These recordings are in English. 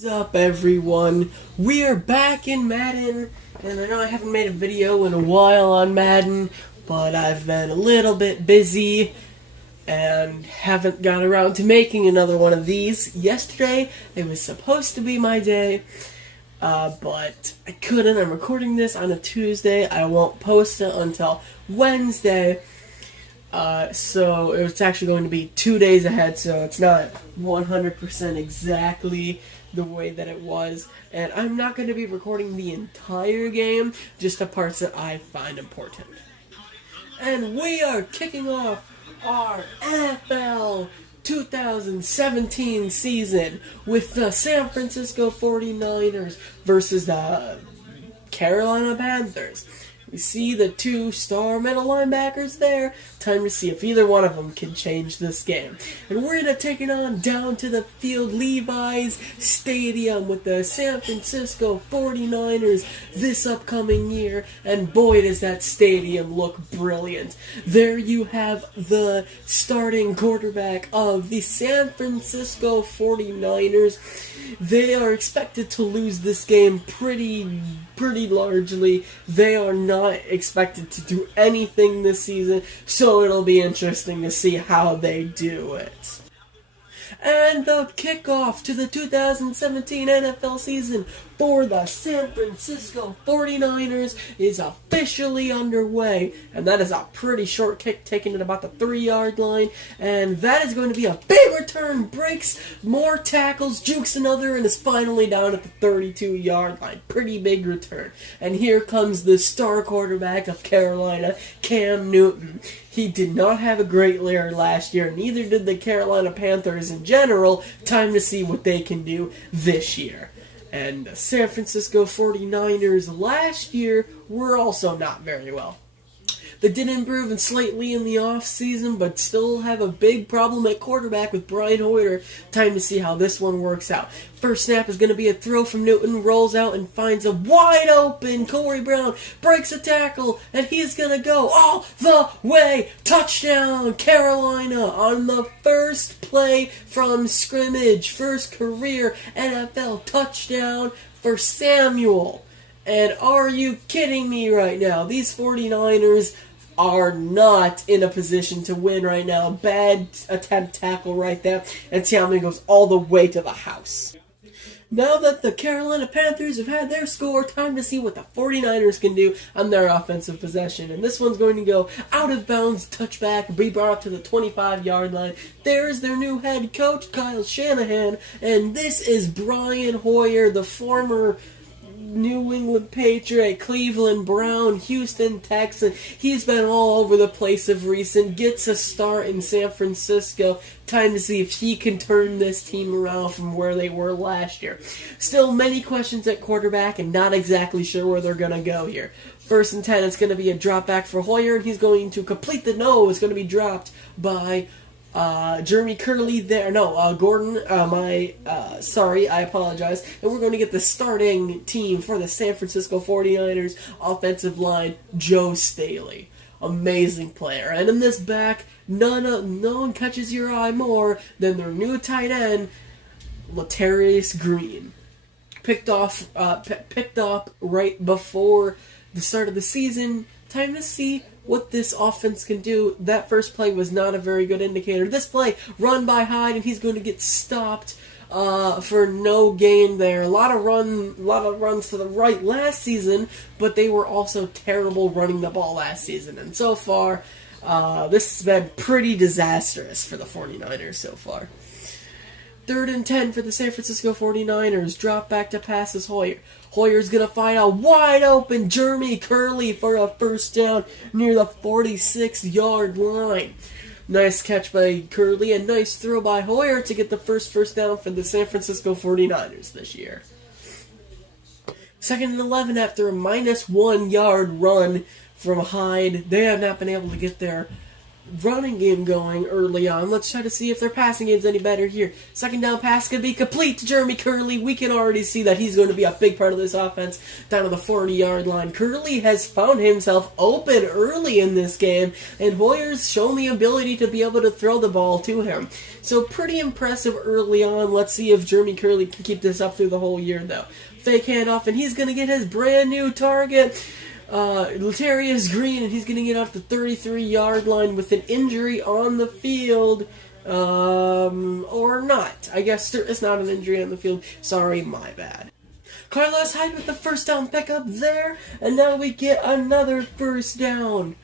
What's up, everyone? We are back in Madden, and I know I haven't made a video in a while on Madden, but I've been a little bit busy and haven't got around to making another one of these. Yesterday, it was supposed to be my day, but I couldn't. I'm recording this on a Tuesday. I won't post it until Wednesday. So it's actually going to be 2 days ahead, so it's not 100% exactly the way that it was. And I'm not going to be recording the entire game, just the parts that I find important. And we are kicking off our NFL 2017 season with the San Francisco 49ers versus the Carolina Panthers. We see the two star middle linebackers there. Time to see if either one of them can change this game. And we're going to take it on down to the field, Levi's Stadium, with the San Francisco 49ers this upcoming year. And boy, does that stadium look brilliant. There you have the starting quarterback of the San Francisco 49ers. They are expected to lose this game pretty largely. They are not expected to do anything this season, so it'll be interesting to see how they do it. And the kickoff to the 2017 NFL season for the San Francisco 49ers is officially underway. And that is a pretty short kick, taken at about the 3-yard line. And that is going to be a big return, breaks more tackles, jukes another, and is finally down at the 32-yard line. Pretty big return. And here comes the star quarterback of Carolina, Cam Newton. He did not have a great year last year, neither did the Carolina Panthers in general. Time to see what they can do this year. And the San Francisco 49ers last year were also not very well. They did improve slightly in the offseason, but still have a big problem at quarterback with Brian Hoyer. Time to see how this one works out. First snap is going to be a throw from Newton, rolls out and finds a wide open Corey Brown, breaks a tackle, and he's going to go all the way. Touchdown, Carolina, on the first play from scrimmage. First career NFL touchdown for Samuel. And are you kidding me right now? These 49ers are not in a position to win right now. Bad attempt tackle right there. And Samuel goes all the way to the house. Now that the Carolina Panthers have had their score, time to see what the 49ers can do on their offensive possession. And this one's going to go out of bounds, touchback, be brought up to the 25-yard line. There's their new head coach, Kyle Shanahan. And this is Brian Hoyer, the former New England Patriot, Cleveland Brown, Houston Texan. He's been all over the place of recent. Gets a start in San Francisco. Time to see if he can turn this team around from where they were last year. Still many questions at quarterback and not exactly sure where they're going to go here. First and 10, it's going to be a drop back for Hoyer, and he's going to complete the no. It's going to be dropped by Jeremy Curley there. No, Gordon. Sorry, I apologize. And we're going to get the starting team for the San Francisco 49ers offensive line, Joe Staley. Amazing player. And in this back, no one catches your eye more than their new tight end, Latarius Green. Picked up right before the start of the season. Time to see what this offense can do. That first play was not a very good indicator. This play, run by Hyde, and he's going to get stopped for no gain there. A lot of runs to the right last season, but they were also terrible running the ball last season. And so far, this has been pretty disastrous for the 49ers so far. 3rd and 10 for the San Francisco 49ers. Drop back to passes Hoyer. Hoyer's going to find a wide open Jeremy Curley for a first down near the 46-yard line. Nice catch by Curley and nice throw by Hoyer to get the first down for the San Francisco 49ers this year. 2nd and 11 after a -1 yard run from Hyde. They have not been able to get their running game going early on. Let's try to see if their passing game's any better here. Second down pass could be complete to Jeremy Curley. We can already see that he's going to be a big part of this offense down to the 40-yard line. Curley has found himself open early in this game, and Hoyer's shown the ability to be able to throw the ball to him. So pretty impressive early on. Let's see if Jeremy Curley can keep this up through the whole year, though. Fake handoff, and he's going to get his brand new target. Latarius Green, and he's going to get off the 33-yard line with an injury on the field, or not. I guess it's not an injury on the field. Sorry, my bad. Carlos Hyde with the first down pickup there, and now we get another first down.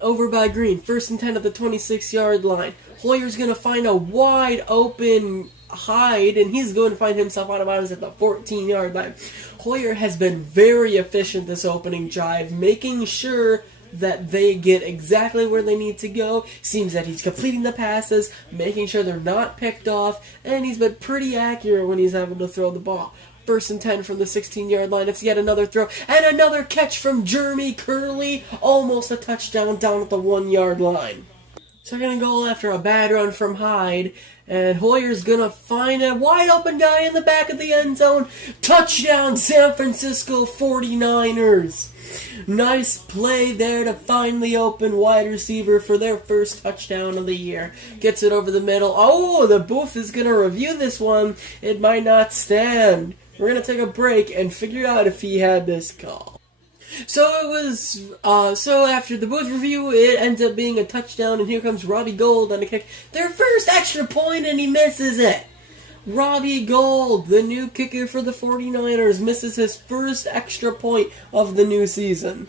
Over by Green, 1st and 10 at the 26-yard line. Hoyer's going to find a wide open Hyde, and he's going to find himself out of bounds at the 14-yard line. Hoyer has been very efficient this opening drive, making sure that they get exactly where they need to go. Seems that he's completing the passes, making sure they're not picked off, and he's been pretty accurate when he's able to throw the ball. 1st and 10 from the 16-yard line. It's yet another throw, and another catch from Jeremy Curley. Almost a touchdown down at the 1-yard line. Second and goal after a bad run from Hyde, and Hoyer's gonna find a wide open guy in the back of the end zone. Touchdown, San Francisco 49ers. Nice play there to find the open wide receiver for their first touchdown of the year. Gets it over the middle. Oh, the booth is gonna review this one. It might not stand. We're gonna take a break and figure out if he had this call. So it was, so after the booth review, it ends up being a touchdown, and here comes Robbie Gould on the kick. Their first extra point, and he misses it. Robbie Gould, the new kicker for the 49ers, misses his first extra point of the new season.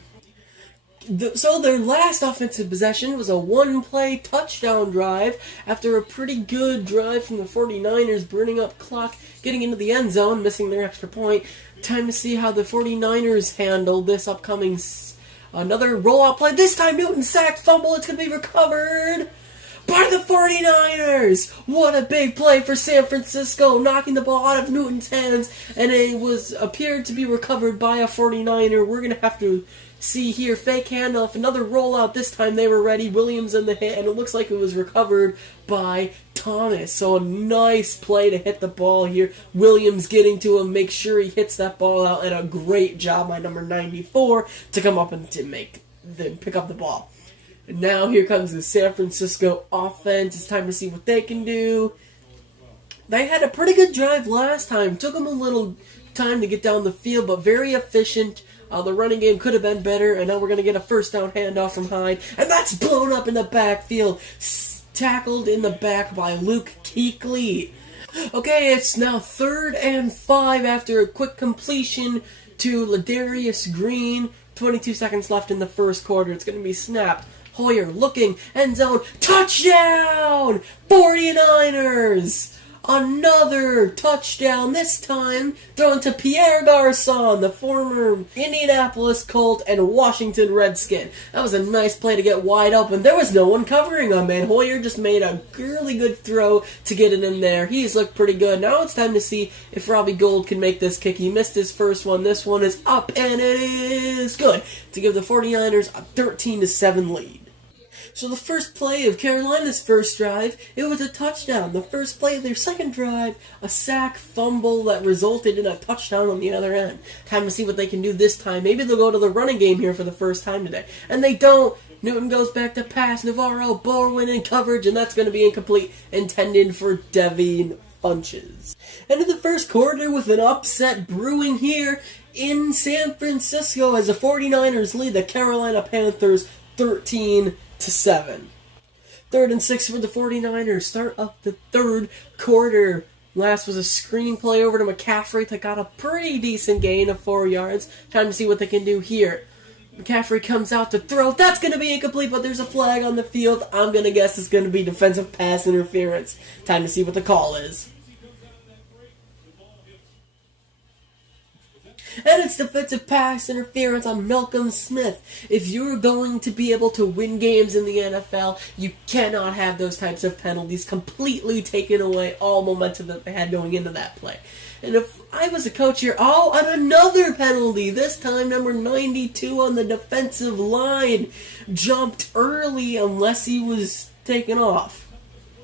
So their last offensive possession was a one-play touchdown drive after a pretty good drive from the 49ers, burning up clock, getting into the end zone, missing their extra point. Time to see how the 49ers handle this upcoming another rollout play. This time Newton sacked, fumble, it's going to be recovered by the 49ers! What a big play for San Francisco, knocking the ball out of Newton's hands, and it appeared to be recovered by a 49er. We're going to have to see here, fake handoff, another rollout. This time they were ready, Williams in the hit, and it looks like it was recovered by Thomas. So a nice play to hit the ball here. Williams getting to him, make sure he hits that ball out, and a great job by number 94 to come up and pick up the ball. And now here comes the San Francisco offense. It's time to see what they can do. They had a pretty good drive last time. Took them a little time to get down the field, but very efficient. The running game could have been better, and now we're going to get a first down handoff from Hyde, and that's blown up in the backfield. Tackled in the back by Luke Kuechly. Okay, it's now 3rd and 5 after a quick completion to Ladarius Green. 22 seconds left in the first quarter. It's going to be snapped. Hoyer looking, end zone, touchdown! 49ers! Another touchdown, this time thrown to Pierre Garçon, the former Indianapolis Colt and Washington Redskin. That was a nice play to get wide open. There was no one covering him, man. Hoyer just made a really good throw to get it in there. He's looked pretty good. Now it's time to see if Robbie Gould can make this kick. He missed his first one. This one is up, and it is good to give the 49ers a 13-7 lead. So the first play of Carolina's first drive, it was a touchdown. The first play of their second drive, a sack fumble that resulted in a touchdown on the other end. Time to see what they can do this time. Maybe they'll go to the running game here for the first time today. And they don't. Newton goes back to pass. Navarro, Borwin in coverage, and that's going to be incomplete, intended for Devin Funches. And in the first quarter with an upset brewing here in San Francisco as the 49ers lead the Carolina Panthers 13-7. 3rd and 6 for the 49ers. Start up the third quarter. Last was a screen play over to McCaffrey that got a pretty decent gain of 4 yards. Time to see what they can do here. McCaffrey comes out to throw. That's going to be incomplete, but there's a flag on the field. I'm going to guess it's going to be defensive pass interference. Time to see what the call is. and it's defensive pass interference on Malcolm Smith. If you're going to be able to win games in the NFL, you cannot have those types of penalties completely taking away all momentum that they had going into that play. And if I was a coach here, and another penalty, this time number 92 on the defensive line, jumped early unless he was taken off.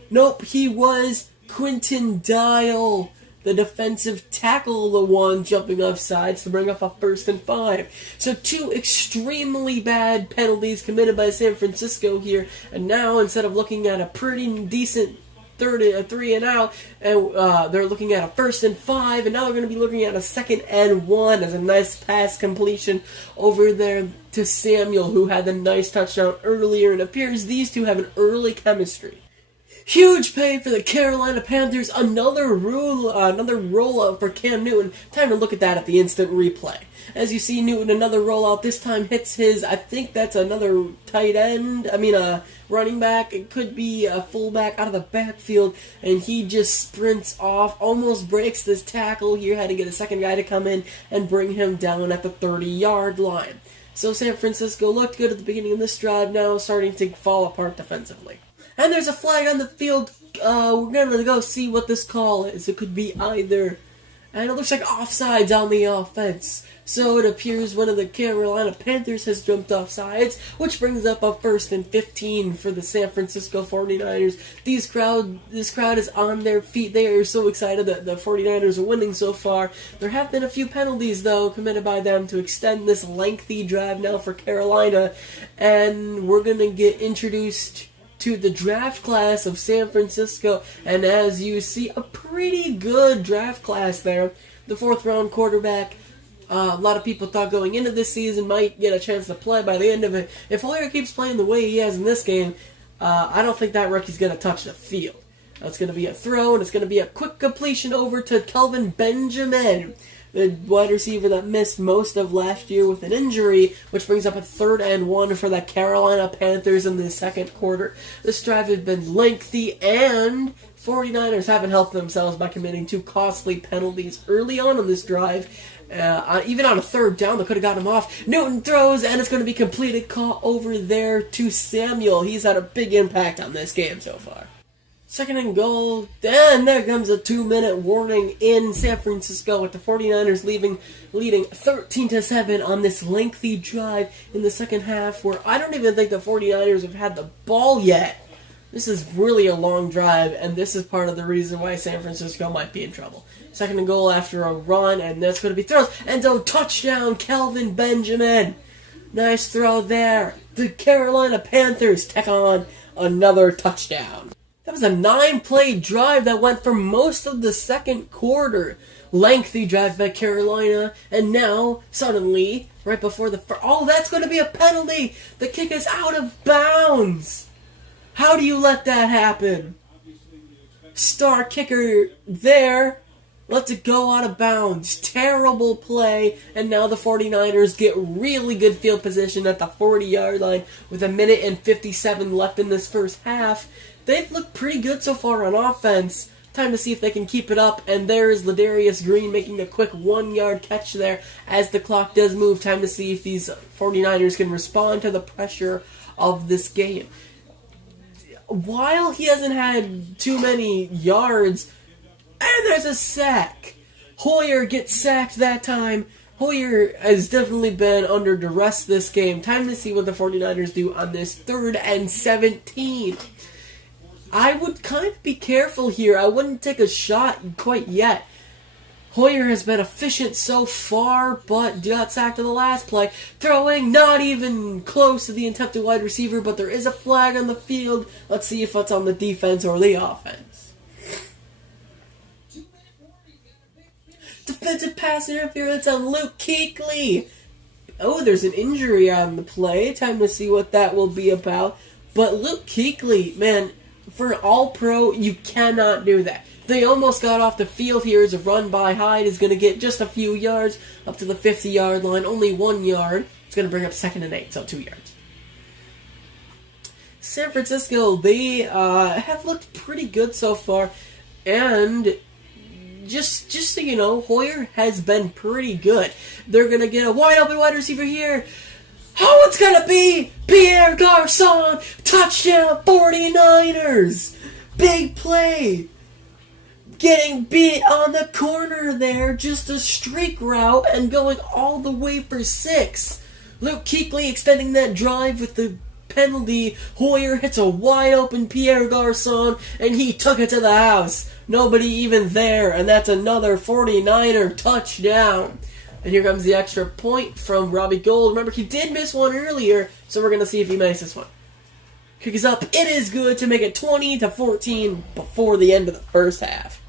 Nope, he was. Quinton Dial, the defensive tackle, the one jumping off sides to bring up a 1st and 5. So 2 extremely bad penalties committed by San Francisco here, and now instead of looking at a pretty decent 3 and out, and they're looking at a 1st and 5, and now they're going to be looking at a 2nd and 1 as a nice pass completion over there to Samuel, who had the nice touchdown earlier. It appears these two have an early chemistry. Huge pay for the Carolina Panthers. Another rollout for Cam Newton. Time to look at that at the instant replay. As you see, Newton, another rollout. This time hits his, I think that's another a running back. It could be a fullback out of the backfield. And he just sprints off, almost breaks this tackle here. Had to get a second guy to come in and bring him down at the 30-yard line. So San Francisco looked good at the beginning of this drive, now starting to fall apart defensively. And there's a flag on the field. We're going to go see what this call is. It could be either. And it looks like offsides on the offense. So it appears one of the Carolina Panthers has jumped offsides, which brings up a 1st and 15 for the San Francisco 49ers. This crowd is on their feet. They are so excited that the 49ers are winning so far. There have been a few penalties, though, committed by them to extend this lengthy drive now for Carolina. And we're going to get introduced to the draft class of San Francisco, and as you see, a pretty good draft class there. The 4th-round quarterback, a lot of people thought going into this season might get a chance to play by the end of it. If Hoyer keeps playing the way he has in this game, I don't think that rookie's going to touch the field. It's going to be a throw, and it's going to be a quick completion over to Kelvin Benjamin, the wide receiver that missed most of last year with an injury, which brings up a 3rd and 1 for the Carolina Panthers in the 2nd quarter. This drive has been lengthy, and 49ers haven't helped themselves by committing 2 costly penalties early on in this drive. Even on a 3rd down, they could have gotten him off. Newton throws, and it's going to be completed, caught over there to Samuel. He's had a big impact on this game so far. 2nd and goal, and there comes a 2-minute warning in San Francisco with the 49ers leading 13-7 on this lengthy drive in the second half, where I don't even think the 49ers have had the ball yet. This is really a long drive, and this is part of the reason why San Francisco might be in trouble. 2nd and goal after a run, and that's going to be throws. And so touchdown, Kelvin Benjamin. Nice throw there. The Carolina Panthers take on another touchdown. That was a 9-play drive that went for most of the 2nd quarter. Lengthy drive by Carolina, and now, suddenly, right before that's going to be a penalty! The kick is out of bounds! How do you let that happen? Star kicker there, lets it go out of bounds. Terrible play, and now the 49ers get really good field position at the 40-yard line with 1:57 minutes left in this first half. They've looked pretty good so far on offense. Time to see if they can keep it up. And there is Ladarius Green making a quick 1-yard catch there as the clock does move. Time to see if these 49ers can respond to the pressure of this game. While he hasn't had too many yards, and there's a sack. Hoyer gets sacked that time. Hoyer has definitely been under duress this game. Time to see what the 49ers do on this 3rd and 17. I would kind of be careful here. I wouldn't take a shot quite yet. Hoyer has been efficient so far, but got sacked in the last play. Throwing not even close to the attempted wide receiver, but there is a flag on the field. Let's see if it's on the defense or the offense. Defensive pass interference on Luke Kuechly. Oh, there's an injury on the play. Time to see what that will be about. But Luke Kuechly, man, for an all-pro, you cannot do that. They almost got off the field here as a run by Hyde is going to get just a few yards up to the 50-yard line. Only 1 yard. It's going to bring up 2nd and 8, so 2 yards. San Francisco, they have looked pretty good so far. And just so you know, Hoyer has been pretty good. They're going to get a wide open wide receiver here. Oh, it's going to be Pierre Garçon. Touchdown 49ers. Big play. Getting beat on the corner there. Just a streak route and going all the way for 6. Luke Kuechly extending that drive with the penalty. Hoyer hits a wide open Pierre Garçon and he took it to the house. Nobody even there, and that's another 49er touchdown. And here comes the extra point from Robbie Gould. Remember, he did miss one earlier, so we're going to see if he makes this one. Kick is up. It is good to make it 20-14 before the end of the first half.